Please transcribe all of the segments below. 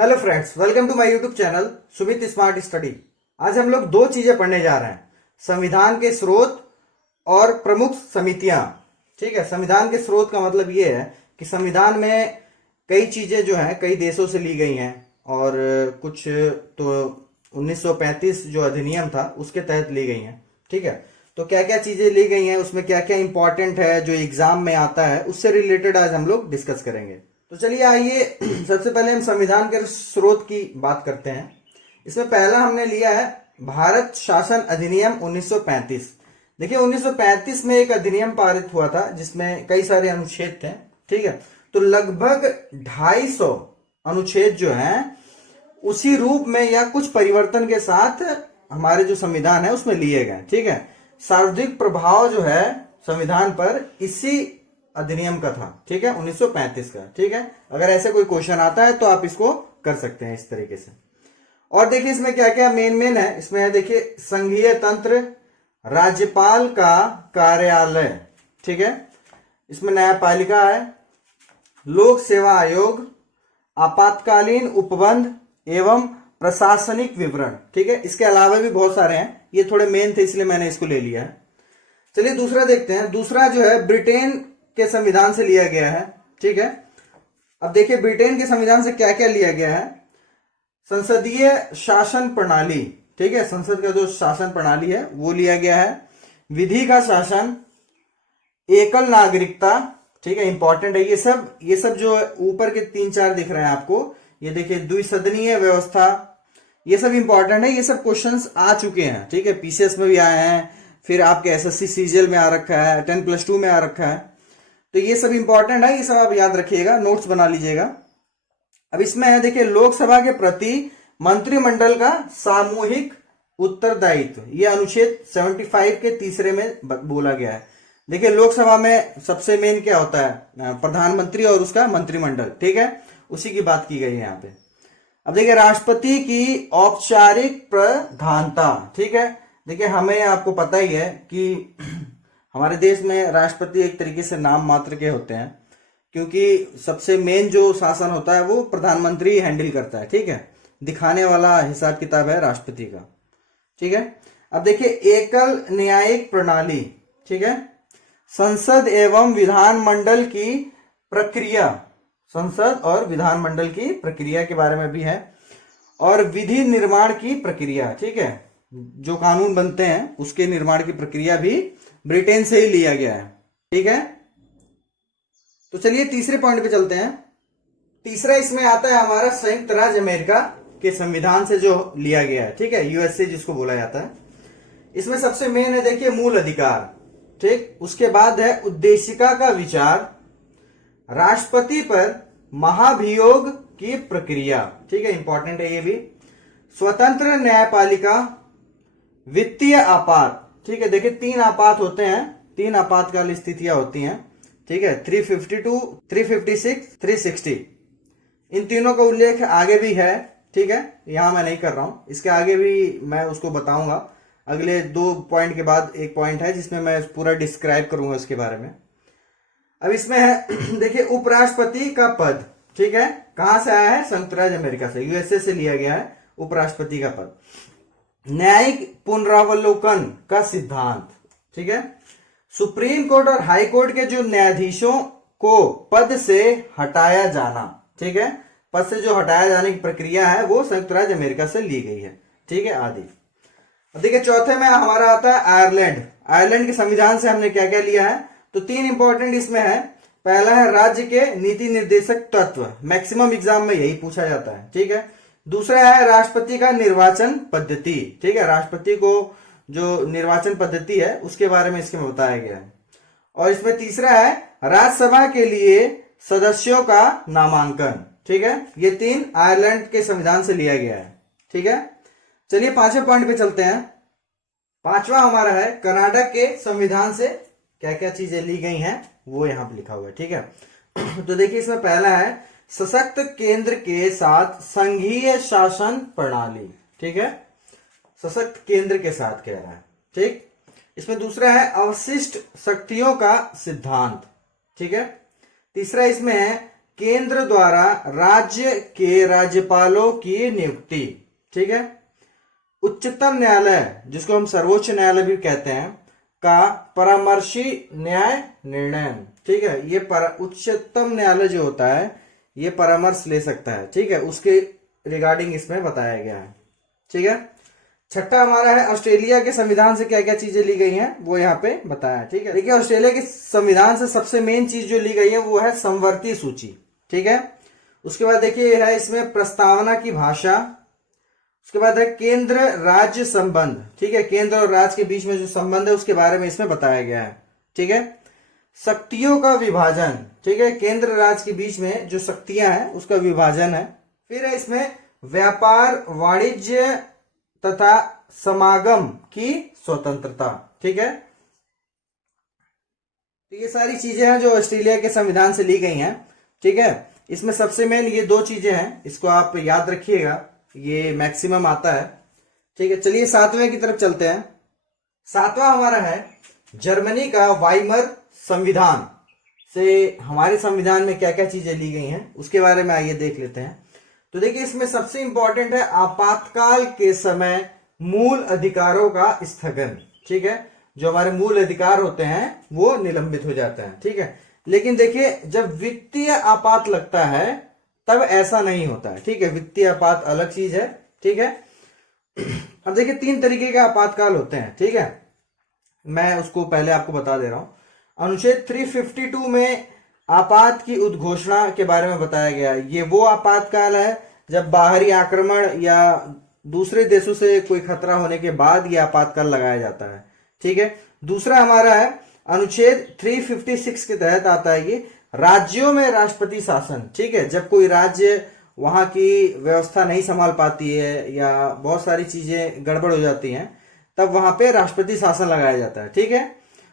Hello friends, welcome to my YouTube channel Sumit smart study. आज हम लोग दो चीजें पढ़ने जा रहे हैं, संविधान के स्रोत और प्रमुख समितियां। ठीक है, संविधान के स्रोत का मतलब ये है कि संविधान में कई चीजें जो हैं कई देशों से ली गई हैं और कुछ तो 1935 जो अधिनियम था उसके तहत ली गई हैं। ठीक है, तो क्या क्या चीजें ली गई हैं, उसमें क्या क्या इंपॉर्टेंट है जो एग्जाम में आता है, उससे रिलेटेड आज हम लोग डिस्कस करेंगे। तो चलिए आइए सबसे पहले हम संविधान के स्रोत की बात करते हैं। इसमें पहला हमने लिया है भारत शासन अधिनियम 1935। देखिए 1935 में एक अधिनियम पारित हुआ था जिसमें कई सारे अनुच्छेद थे। ठीक है, तो लगभग 250 अनुच्छेद जो हैं उसी रूप में या कुछ परिवर्तन के साथ हमारे जो संविधान है उसमें लिए गए। ठीक है, सर्वाधिक प्रभाव जो है संविधान पर इसी अधिनियम का था। ठीक है, 1935 का। ठीक है, अगर ऐसे कोई क्वेश्चन आता है तो आप इसको कर सकते हैं इस तरीके से। और देखिए इसमें क्या क्या मेन है। इसमें है देखिए संघीय तंत्र, राज्यपाल का कार्यालय। ठीक है, इसमें न्यायपालिका है, लोक सेवा आयोग, आपातकालीन उपबंध एवं प्रशासनिक विवरण। ठीक है, इसके अलावा भी बहुत सारे हैं, ये थोड़े मेन थे इसलिए मैंने इसको ले लिया है। चलिए दूसरा देखते हैं। दूसरा जो है ब्रिटेन के संविधान से लिया गया है। ठीक है, अब देखिए ब्रिटेन के संविधान से क्या क्या लिया गया है। संसदीय शासन प्रणाली। ठीक है, संसद का जो शासन प्रणाली है वो लिया गया है। विधि का शासन, एकल नागरिकता। ठीक है, इंपॉर्टेंट है ये सब जो ऊपर के 3-4 दिख रहे हैं आपको, ये देखिए द्विसदनीय व्यवस्था, ये सब इंपॉर्टेंट है। ये सब क्वेश्चंस आ चुके हैं। ठीक है, पीसीएस में भी आए हैं, फिर आपके एसएससी सीजीएल में आ रखा है, 10+2 में आ रखा है, तो ये सब इंपॉर्टेंट है। ये सब आप याद रखिएगा, नोट्स बना लीजिएगा। अब इसमें है देखिए लोकसभा के प्रति मंत्रिमंडल का सामूहिक उत्तरदायित्व, ये अनुच्छेद 75 के तीसरे में बोला गया है। देखिए लोकसभा में सबसे मेन क्या होता है, प्रधानमंत्री और उसका मंत्रिमंडल। ठीक है, उसी की बात की गई है यहाँ पे। अब देखिए राष्ट्रपति की औपचारिक प्रधानता। ठीक है, देखिए हमें आपको पता ही है कि हमारे देश में राष्ट्रपति एक तरीके से नाम मात्र के होते हैं, क्योंकि सबसे मेन जो शासन होता है वो प्रधानमंत्री हैंडल करता है। ठीक है, दिखाने वाला हिसाब किताब है राष्ट्रपति का। ठीक है, अब देखिए एकल न्यायिक प्रणाली। ठीक है, संसद एवं विधानमंडल की प्रक्रिया, संसद और विधानमंडल की प्रक्रिया के बारे में भी है, और विधि निर्माण की प्रक्रिया। ठीक है, जो कानून बनते हैं उसके निर्माण की प्रक्रिया भी ब्रिटेन से ही लिया गया है। ठीक है, तो चलिए तीसरे पॉइंट पे चलते हैं। तीसरा इसमें आता है हमारा संयुक्त राज्य अमेरिका के संविधान से जो लिया गया है। ठीक है, यूएसए जिसको बोला जाता है। इसमें सबसे मेन है देखिए मूल अधिकार। ठीक, उसके बाद है उद्देशिका का विचार, राष्ट्रपति पर महाभियोग की प्रक्रिया। ठीक है, इंपॉर्टेंट है ये भी। स्वतंत्र न्यायपालिका, वित्तीय आपात। ठीक है, देखिए 3 आपात होते हैं, 3 आपातकाल स्थितियां होती हैं। ठीक है, 352, 356, 360, इन तीनों का उल्लेख आगे भी है। ठीक है, यहां मैं नहीं कर रहा हूं, इसके आगे भी मैं उसको बताऊंगा। अगले 2 पॉइंट के बाद एक पॉइंट है जिसमें मैं पूरा डिस्क्राइब करूंगा उसके बारे में। अब इसमें है देखिए उपराष्ट्रपति का पद। ठीक है, कहां से आया है, संयुक्त राज्य अमेरिका से, यूएसए से लिया गया है उपराष्ट्रपति का पद। न्यायिक पुनरावलोकन का सिद्धांत। ठीक है, सुप्रीम कोर्ट और हाई कोर्ट के जो न्यायाधीशों को पद से हटाया जाना। ठीक है, पद से जो हटाया जाने की प्रक्रिया है वो संयुक्त राज्य अमेरिका से ली गई है। ठीक है, आदि। देखिए चौथे में हमारा आता है आयरलैंड। आयरलैंड के संविधान से हमने क्या क्या लिया है, तो 3 इंपॉर्टेंट इसमें है। पहला है राज्य के नीति निर्देशक तत्व, मैक्सिमम एग्जाम में यही पूछा जाता है। ठीक है, दूसरा है राष्ट्रपति का निर्वाचन पद्धति। ठीक है, राष्ट्रपति को जो निर्वाचन पद्धति है उसके बारे में इसमें बताया गया है। और इसमें तीसरा है राज्यसभा के लिए सदस्यों का नामांकन। ठीक है, ये 3 आयरलैंड के संविधान से लिया गया है। ठीक है, चलिए 5वें पॉइंट पे चलते हैं। 5वां हमारा है कर्नाटक के संविधान से क्या क्या चीजें ली गई हैं वो यहां पे लिखा हुआ है। ठीक है, तो देखिए इसमें पहला है सशक्त केंद्र के साथ संघीय शासन प्रणाली। ठीक है, सशक्त केंद्र के साथ कह रहा है। ठीक, इसमें दूसरा है अवशिष्ट शक्तियों का सिद्धांत। ठीक है, तीसरा इसमें है केंद्र द्वारा राज्य के राज्यपालों की नियुक्ति। ठीक है। उच्चतम न्यायालय, जिसको हम सर्वोच्च न्यायालय भी कहते हैं, का परामर्शी न्याय निर्णय। ठीक है। ये उच्चतम न्यायालय जो होता है ये परामर्श ले सकता है। ठीक है। उसके रिगार्डिंग इसमें बताया गया है। ठीक है। छठा हमारा है ऑस्ट्रेलिया के संविधान से क्या क्या चीजें ली गई हैं वो यहाँ पे बताया है। ठीक है। देखिए ऑस्ट्रेलिया के संविधान से सबसे मेन चीज जो ली गई है वो है समवर्ती सूची। ठीक है। उसके बाद देखिए है इसमें प्रस्तावना की भाषा। उसके बाद है केंद्र राज्य संबंध। ठीक है। केंद्र और राज्य के बीच में जो संबंध है उसके बारे में इसमें बताया गया है। ठीक है। शक्तियों का विभाजन। ठीक है। केंद्र राज्य के बीच में जो शक्तियां हैं उसका विभाजन है। फिर है इसमें व्यापार वाणिज्य तथा समागम की स्वतंत्रता। ठीक है। तो ये सारी चीजें हैं जो ऑस्ट्रेलिया के संविधान से ली गई हैं। ठीक है। इसमें सबसे मेन ये दो चीजें हैं, इसको आप याद रखिएगा, ये मैक्सिमम आता है। ठीक है। चलिए सातवें की तरफ चलते हैं। सातवां हमारा है जर्मनी का वाइमर संविधान से हमारे संविधान में क्या क्या चीजें ली गई हैं उसके बारे में आइए देख लेते हैं। तो देखिए इसमें सबसे इंपॉर्टेंट है आपातकाल के समय मूल अधिकारों का स्थगन। ठीक है। जो हमारे मूल अधिकार होते हैं वो निलंबित हो जाते हैं। ठीक है। लेकिन देखिए जब वित्तीय आपात लगता है तब ऐसा नहीं होता है। ठीक है। वित्तीय आपात अलग चीज है। ठीक है। अब देखिए तीन तरीके के आपातकाल होते हैं। ठीक है। मैं उसको पहले आपको बता दे रहा हूं। अनुच्छेद 352 में आपात की उद्घोषणा के बारे में बताया गया है। ये वो आपातकाल है जब बाहरी आक्रमण या दूसरे देशों से कोई खतरा होने के बाद ये आपातकाल लगाया जाता है। ठीक है। दूसरा हमारा है अनुच्छेद 356 के तहत आता है ये राज्यों में राष्ट्रपति शासन। ठीक है। जब कोई राज्य वहां की व्यवस्था नहीं संभाल पाती है या बहुत सारी चीजें गड़बड़ हो जाती हैं तब वहां पे राष्ट्रपति शासन लगाया जाता है। ठीक है।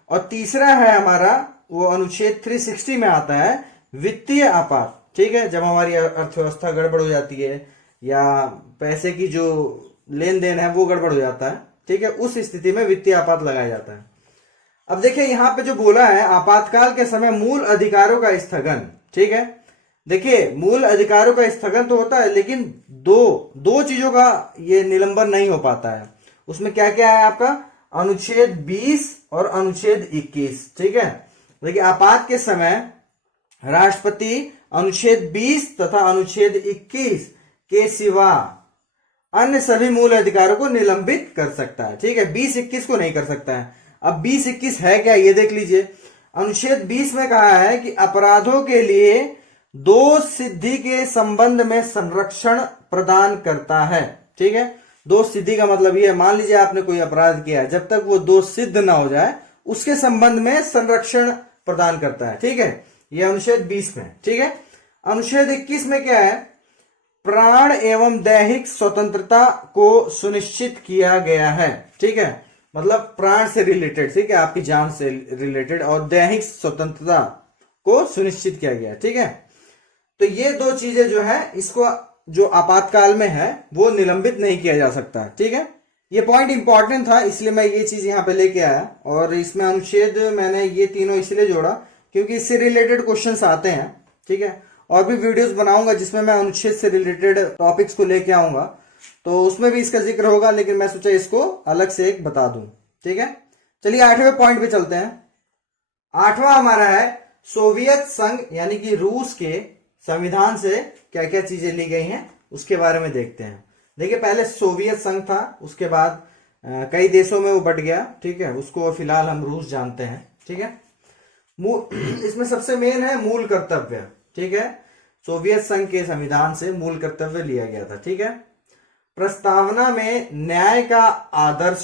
और तीसरा है हमारा वो अनुच्छेद 360 में आता है वित्तीय आपात। ठीक है। जब हमारी अर्थव्यवस्था गड़बड़ हो जाती है या पैसे की जो लेन देन है वो गड़बड़ हो जाता है। ठीक है। उस स्थिति में वित्तीय आपात लगाया जाता है। अब देखिए यहां पे जो बोला है आपातकाल के समय मूल अधिकारों का स्थगन। ठीक है। देखिए मूल अधिकारों का स्थगन तो होता है लेकिन दो चीजों का ये निलंबन नहीं हो पाता है। उसमें क्या क्या है आपका अनुच्छेद 20 और अनुच्छेद 21। ठीक है। देखिए आपात के समय राष्ट्रपति अनुच्छेद 20 तथा अनुच्छेद 21 के सिवा अन्य सभी मूल अधिकारों को निलंबित कर सकता है। ठीक है। 20-21 को नहीं कर सकता है। अब 20-21 है क्या ये देख लीजिए। अनुच्छेद 20 में कहा है कि अपराधों के लिए दोष सिद्धि के संबंध में संरक्षण प्रदान करता है। ठीक है। दोष सिद्धि का मतलब ये है मान लीजिए आपने कोई अपराध किया है, जब तक वो दोष सिद्ध ना हो जाए उसके संबंध में संरक्षण प्रदान करता है। ठीक है। ये अनुच्छेद 20 में। ठीक है। अनुच्छेद 21 में क्या है प्राण एवं दैहिक स्वतंत्रता को सुनिश्चित किया गया है। ठीक है। मतलब प्राण से रिलेटेड। ठीक है। आपकी जान से रिलेटेड और दैहिक स्वतंत्रता को सुनिश्चित किया गया है। ठीक है। तो ये दो चीजें जो है इसको जो आपातकाल में है वो निलंबित नहीं किया जा सकता। ठीक है। ये पॉइंट इंपॉर्टेंट था इसलिए मैं ये चीज यहाँ पे लेके आया और इसमें अनुच्छेद मैंने ये तीनों इसलिए जोड़ा क्योंकि इससे रिलेटेड क्वेश्चंस आते हैं। ठीक है। और भी वीडियोस बनाऊंगा जिसमें मैं अनुच्छेद से रिलेटेड टॉपिक्स को लेके आऊंगा तो उसमें भी इसका जिक्र होगा, लेकिन मैं सोचा इसको अलग से एक बता दूं। ठीक है। चलिए 8वें पॉइंट पे चलते हैं। 8वां हमारा है सोवियत संघ यानी कि रूस के संविधान से क्या क्या चीजें ली गई हैं उसके बारे में देखते हैं। देखिए पहले सोवियत संघ था, उसके बाद कई देशों में वो बट गया। ठीक है। उसको फिलहाल हम रूस जानते हैं। ठीक है। इसमें सबसे मेन है मूल कर्तव्य। ठीक है। सोवियत संघ के संविधान से मूल कर्तव्य लिया गया था। ठीक है। प्रस्तावना में न्याय का आदर्श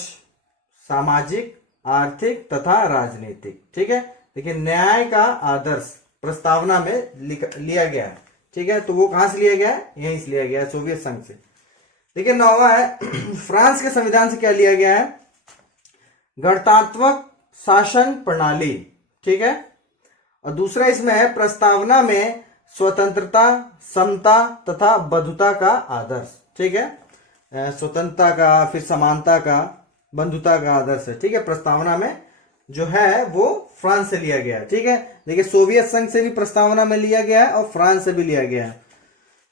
सामाजिक आर्थिक तथा राजनीतिक। ठीक है। देखिए न्याय का आदर्श प्रस्तावना में लिया गया है। ठीक है। तो वो कहां से लिया गया है यहीं से लिया गया है सोवियत संघ से। देखिए 9वां है फ्रांस के संविधान से क्या लिया गया है गणतांत्रिक शासन प्रणाली। ठीक है। और दूसरा इसमें है प्रस्तावना में स्वतंत्रता समता तथा बंधुता का आदर्श। ठीक है। स्वतंत्रता का फिर समानता का बंधुता का आदर्श है। ठीक है। प्रस्तावना में जो है वो फ्रांस से लिया गया है। ठीक है, देखिए सोवियत संघ से भी प्रस्तावना में लिया गया है और फ्रांस से भी लिया गया है।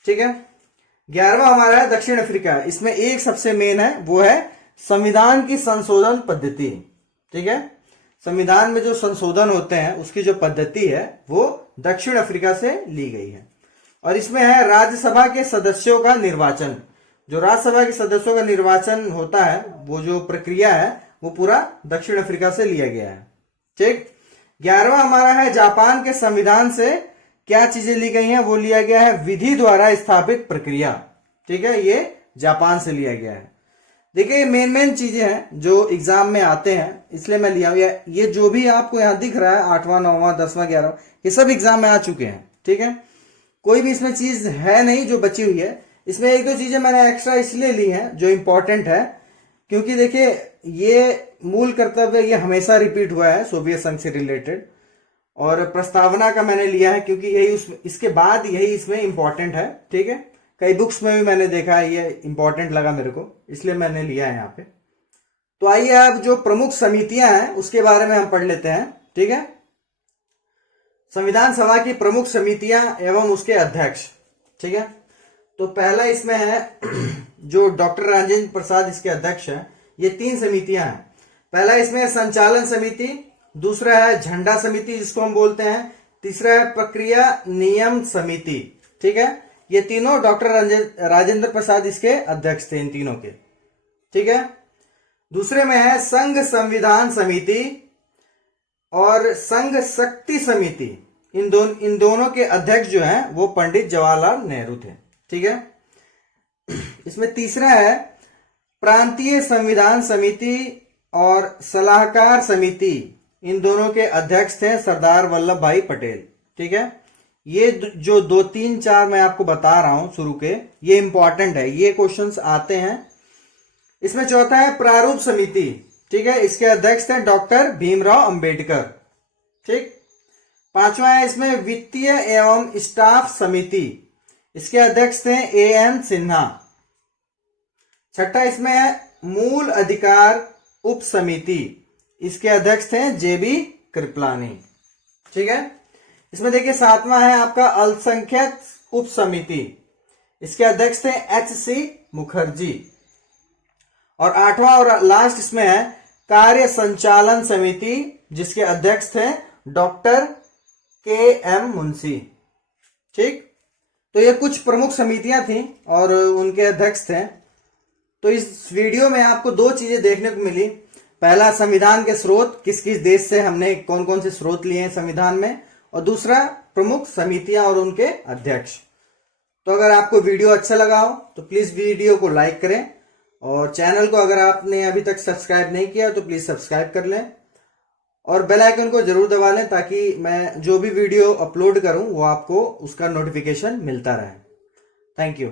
ठीक है, 11वां हमारा है दक्षिण अफ्रीका। इसमें एक सबसे मेन है, वो है संविधान की संशोधन पद्धति। ठीक है, संविधान में जो संशोधन होते हैं उसकी जो पद्धति है वो दक्षिण अफ्रीका से ली गई है। और इसमें है राज्यसभा के सदस्यों का निर्वाचन। जो राज्यसभा के सदस्यों का निर्वाचन होता है, वो जो प्रक्रिया है वो पूरा दक्षिण अफ्रीका से लिया गया है। ठीक, 11वां हमारा है जापान के संविधान से क्या चीजें ली गई हैं, वो लिया गया है विधि द्वारा स्थापित प्रक्रिया। ठीक है, ये जापान से लिया गया है। देखिए मेन मेन चीजें हैं जो एग्जाम में आते हैं, इसलिए मैं लिया हूं। ये जो भी आपको यहाँ दिख रहा है 8वां 9वां 10वां 11वां, ये सब एग्जाम में आ चुके हैं। ठीक है, कोई भी इसमें चीज है नहीं जो बची हुई है। इसमें एक दो चीजें मैंने एक्स्ट्रा इसलिए ली हैं जो इंपॉर्टेंट है, क्योंकि देखिए ये मूल कर्तव्य ये हमेशा रिपीट हुआ है सोवियत संघ से रिलेटेड, और प्रस्तावना का मैंने लिया है क्योंकि यही इसके बाद यही इसमें इंपॉर्टेंट है। ठीक है, कई बुक्स में भी मैंने देखा है, ये इंपॉर्टेंट लगा मेरे को, इसलिए मैंने लिया है यहाँ पे। तो आइए अब जो प्रमुख समितियां हैं उसके बारे में हम पढ़ लेते हैं। ठीक है, संविधान सभा की प्रमुख समितियां एवं उसके अध्यक्ष। ठीक है, तो पहला इसमें है जो डॉक्टर राजेंद्र प्रसाद इसके अध्यक्ष हैं। ये 3 समितियां हैं। पहला इसमें संचालन समिति, दूसरा है झंडा समिति जिसको हम बोलते हैं, तीसरा है प्रक्रिया नियम समिति। ठीक है, ये तीनों डॉक्टर राजेंद्र प्रसाद इसके अध्यक्ष थे, इन तीनों के। ठीक है, दूसरे में है संघ संविधान समिति और संघ शक्ति समिति। इन दोनों के अध्यक्ष जो हैं वो पंडित जवाहरलाल नेहरू थे। ठीक है, इसमें तीसरा है प्रांतीय संविधान समिति और सलाहकार समिति। इन दोनों के अध्यक्ष थे सरदार वल्लभ भाई पटेल। ठीक है, ये जो 2 3 4 मैं आपको बता रहा हूं शुरू के, ये इंपॉर्टेंट है, ये क्वेश्चंस आते हैं। इसमें चौथा है प्रारूप समिति। ठीक है, इसके अध्यक्ष थे डॉक्टर भीमराव अंबेडकर। ठीक, 5वां है इसमें वित्तीय एवं स्टाफ समिति। इसके अध्यक्ष थे A.N. सिन्हा। 6ठा इसमें है मूल अधिकार उप समिति। इसके अध्यक्ष थे J.B. कृपलानी। ठीक है, इसमें देखिए 7वां है आपका अल्पसंख्यक उप समिति। इसके अध्यक्ष थे H.C. मुखर्जी। और 8वां और लास्ट इसमें है कार्य संचालन समिति, जिसके अध्यक्ष थे डॉक्टर K.M. मुंशी। ठीक, तो ये कुछ प्रमुख समितियां थी और उनके अध्यक्ष थे। तो इस वीडियो में आपको 2 चीजें देखने को मिली। पहला, संविधान के स्रोत, किस किस देश से हमने कौन कौन से स्रोत लिए हैं संविधान में, और दूसरा प्रमुख समितियां और उनके अध्यक्ष। तो अगर आपको वीडियो अच्छा लगा हो तो प्लीज वीडियो को लाइक करें, और चैनल को अगर आपने अभी तक सब्सक्राइब नहीं किया तो प्लीज सब्सक्राइब कर लें, और बेल आइकन को जरूर दबा लें ताकि मैं जो भी वीडियो अपलोड करूं वो आपको उसका नोटिफिकेशन मिलता रहे। Thank you.